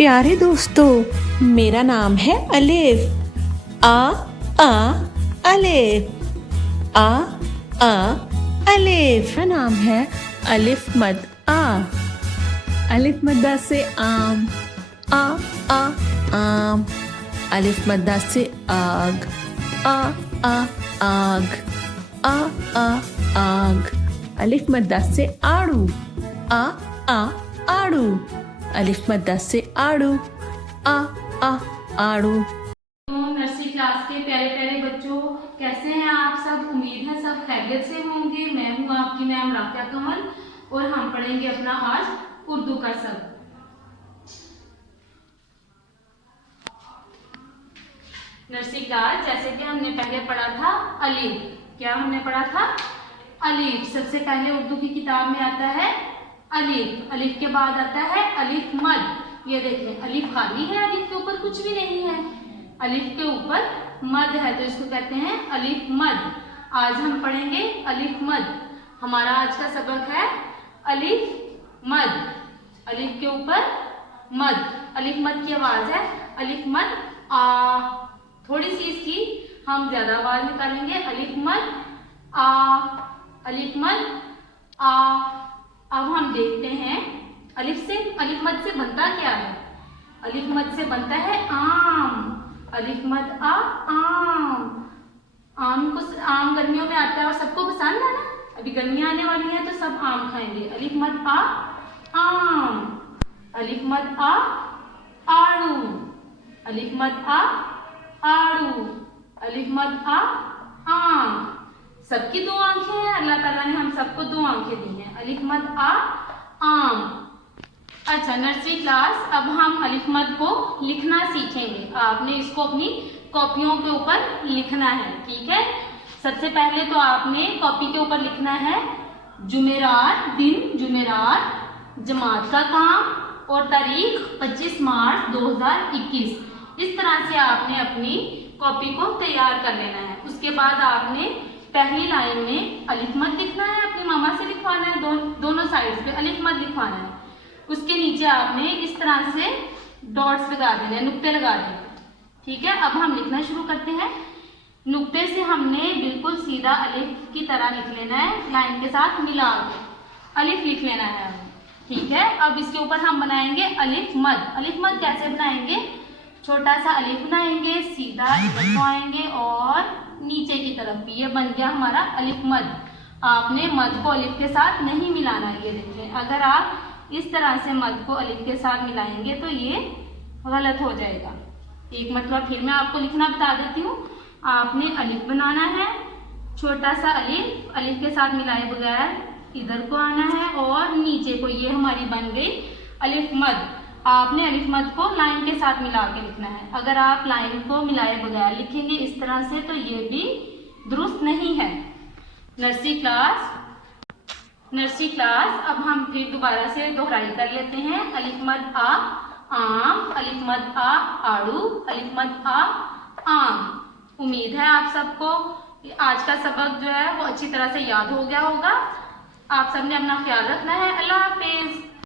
प्यारे दोस्तों, मेरा नाम है अलिफ। अलिफ अलिफ। मेरा नाम है अलिफ मद आ। अलिफ मद्दा से आम, आम। अलिफ मद्दा से आग, आग। आग। अलिफ मद्दा से आड़ू, आड़ू। अलिफ मद्दा से आड़ू, आड़ू। नर्सरी क्लास के प्यारे प्यारे बच्चों, कैसे हैं आप सब? उम्मीद है सब खैरियत से होंगे। मैं हूँ आपकी मैम राफिया कमल और हम पढ़ेंगे अपना आज उर्दू का शब्द। नर्सरी क्लास, जैसे कि हमने पहले पढ़ा था अलिफ। क्या हमने पढ़ा था? अलिफ। सबसे पहले उर्दू की किताब में आता है अलिफ। अलिफ के बाद आता है अलिफ मद। ये देखें, अलिफ खाली है, अलिफ के ऊपर कुछ भी नहीं है। अलिफ के ऊपर मद है तो इसको कहते हैं अलिफ मद। आज हम पढ़ेंगे अलिफ मद। हमारा आज का सबक है अलिफ मद। अलिफ के ऊपर मद। अलिफ मद की आवाज है अलिफ मद आ। थोड़ी सी इसकी हम ज्यादा आवाज निकालेंगे। अलिफ मद आ, अलिफ मद आ। अब हम देखते हैं अलिफ मद से बनता क्या है। अलिफ मद से बनता है आम। अलिफ मद आ, आम। आम गर्मियों में आता है और सबको पसंद है ना। अभी गर्मियां आने वाली हैं तो सब आम खाएंगे। अलिफ मद आ, आम। अलिफ मद आ, आड़ू। अलिफ मद आ, आड़ू। अलिफ मद आ, आम। सबकी दो आंखें हैं, अल्लाह ताला ने हम सबको दो आंखें दी हैं। अलिफ मद आ, आम। अच्छा नर्सरी क्लास, अब हम अलिफ मद को लिखना सीखेंगे। आपने इसको अपनी कॉपियों के ऊपर लिखना है, ठीक है। सबसे पहले तो आपने कॉपी के ऊपर लिखना है जुमेरात, दिन जुमेरात, जमात का काम और तारीख 25 मार्च 2021। इस तरह से आपने अपनी कॉपी को तैयार कर लेना है। उसके बाद आपने पहली लाइन में अलिफ मद लिखना है, अपनी मामा से लिखवाना है, दोनों साइड्स पे अलिफ मद लिखवाना है। उसके नीचे आपने इस तरह से डॉट्स लगा देने, नुक्ते लगा देने, ठीक है। अब हम लिखना शुरू करते हैं। नुक्ते से हमने बिल्कुल सीधा अलिफ की तरह लिख लेना है, लाइन के साथ मिला के अलिफ लिख लेना है, ठीक है। अब इसके ऊपर हम बनाएंगे अलिफ मद। अलिफ मद कैसे बनाएंगे? छोटा सा अलिफ बनाएंगे, सीधा इधर को आएंगे और नीचे की तरफ भी। ये बन गया हमारा अलिफ मद। आपने मद को अलिफ के साथ नहीं मिलाना है। ये देखें, अगर आप इस तरह से मद को अलिफ के साथ मिलाएंगे तो ये गलत हो जाएगा। एक मरतबा फिर मैं आपको लिखना बता देती हूँ। आपने अलिफ बनाना है, छोटा सा अलिफ, अलिफ के साथ मिलाए बगैर इधर को आना है और नीचे को। ये हमारी बन गई अलिफ मद। आपने अलिफ मद को लाइन के साथ मिला के लिखना है। अगर आप लाइन को मिलाए बगैर लिखेंगे इस तरह से तो ये भी दुरुस्त नहीं है। नर्सरी क्लास, अब हम फिर दोबारा से दोहराई कर लेते हैं। अलिफ मद आ, आम। अलिफ मद आ, आड़ू। अलिफ मद आ, आम। उम्मीद है आप सबको आज का सबक जो है वो अच्छी तरह से याद हो गया होगा। आप सबने अपना ख्याल रखना है। अल्लाह हाफिज।